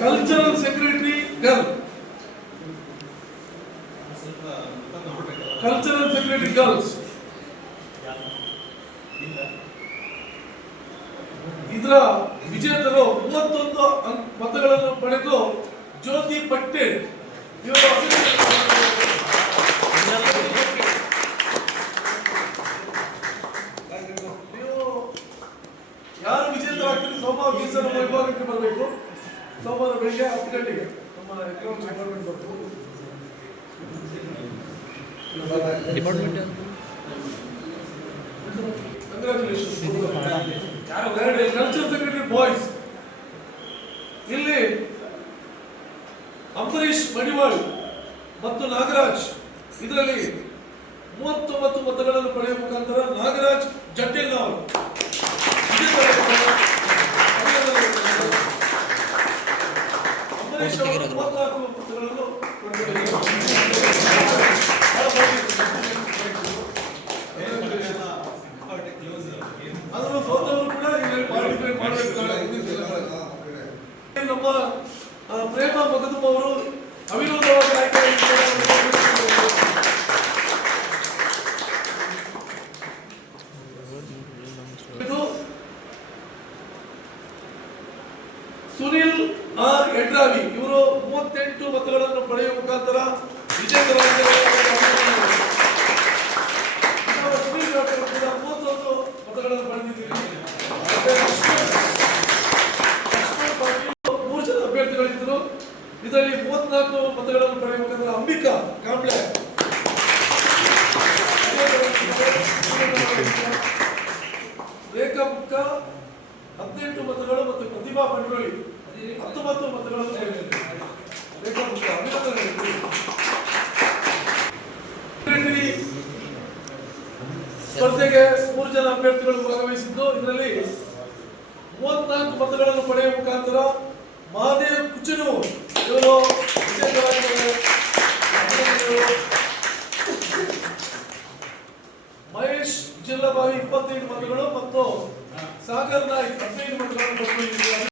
Cultural secretary girl cultural secretary girls ಇದರ ವಿಜೇತರು ಮೂವತ್ತೊಂದು ಮತಗಳನ್ನು ಪಡೆದು ಜ್ಯೋತಿ ಪಟ್ಟೆ ಇವರು ಸೋಮವಾರ ದಿವಸ ನಮ್ಮ ವಿಭಾಗಕ್ಕೆ ಬರಬೇಕು. ಸೋಮವಾರ ಬೆಳಿಗ್ಗೆ ಹತ್ತು ಗಂಟೆಗೆ ನಮ್ಮ ಎಕನಾಮಿಕ್ಸ್ ಡಿಪಾರ್ಟ್ಮೆಂಟ್ ಬರ್ತು ಡಿಪಾರ್ಟ್ಮೆಂಟ್ ಕಲ್ಚರ್ ಸೆಕ್ರೆಟರಿ ಬಾಯ್ಸ್ ಇಲ್ಲಿ ಅಂಬರೀಶ್ ಮಡಿವಾಳ್ ಮತ್ತು ನಾಗರಾಜ್. ಇದರಲ್ಲಿ ಮೂವತ್ತೊಂಬತ್ತು ಮತಗಳನ್ನು ಪಡೆಯುವ ಮುಖಾಂತರ ನಾಗರಾಜ್ ಜಟ್ಟೆಲ್ ಅವರು ಅಂಬರೀಶ್ ಅವರು ಮೂವತ್ನಾಲ್ಕು ಮತಗಳನ್ನು ಆದರೂ ಸೋತವರು ಕೂಡ ಇದರಲ್ಲಿ ಪಾರ್ಟಿಸಿಪೇಟ್ ಮಾಡಬೇಕು ನಮ್ಮ ಪ್ರೇಮ ಮಗದುಮ್ ಅವರು ಅವಿರೋಧವಾಗಿ ಆಯ್ಕೆ ಸುನಿಲ್ ಆರ್ ಯಡ್ರಾವಿ ಇವರು ಮೂವತ್ತೆಂಟು ಮತಗಳನ್ನು ಪಡೆಯುವ ಮುಖಾಂತರ ವಿಜೇತರಾಗಿದ್ದಾರೆ ಮೂವತ್ತೊಂದು ಮತಗಳನ್ನು ಲಕ್ಷ್ಮಣ್ ಮೂರು ಜನ ಅಭ್ಯರ್ಥಿಗಳಿದ್ದರು. ಇದರಲ್ಲಿ ಮೂವತ್ನಾಲ್ಕು ಮತಗಳನ್ನು ಪಡೆಯುವ ಅಂಬಿಕಾ ಕಾಂಬ್ಳೆ ಹದಿನೆಂಟು ಮತಗಳು ಮತ್ತು ಪ್ರತಿಭಾ ಪಂಡೋಳಿ ಹತ್ತೊಂಬತ್ತು ಮತಗಳನ್ನು ಸ್ಪರ್ಧೆಗೆ ಮೂರು ಜನ ಅಭ್ಯರ್ಥಿಗಳು ಭಾಗವಹಿಸಿದ್ದು, ಇದರಲ್ಲಿ ಮೂವತ್ನಾಲ್ಕು ಮತಗಳನ್ನು ಪಡೆಯುವ ಮುಖಾಂತರ ಮಹಾದೇವ್ ಕುಚನೂರ್ ಮತಗಳು ಮತ್ತು ಸಾಗರದ ಹದಿನೈದು ಮತಗಳನ್ನು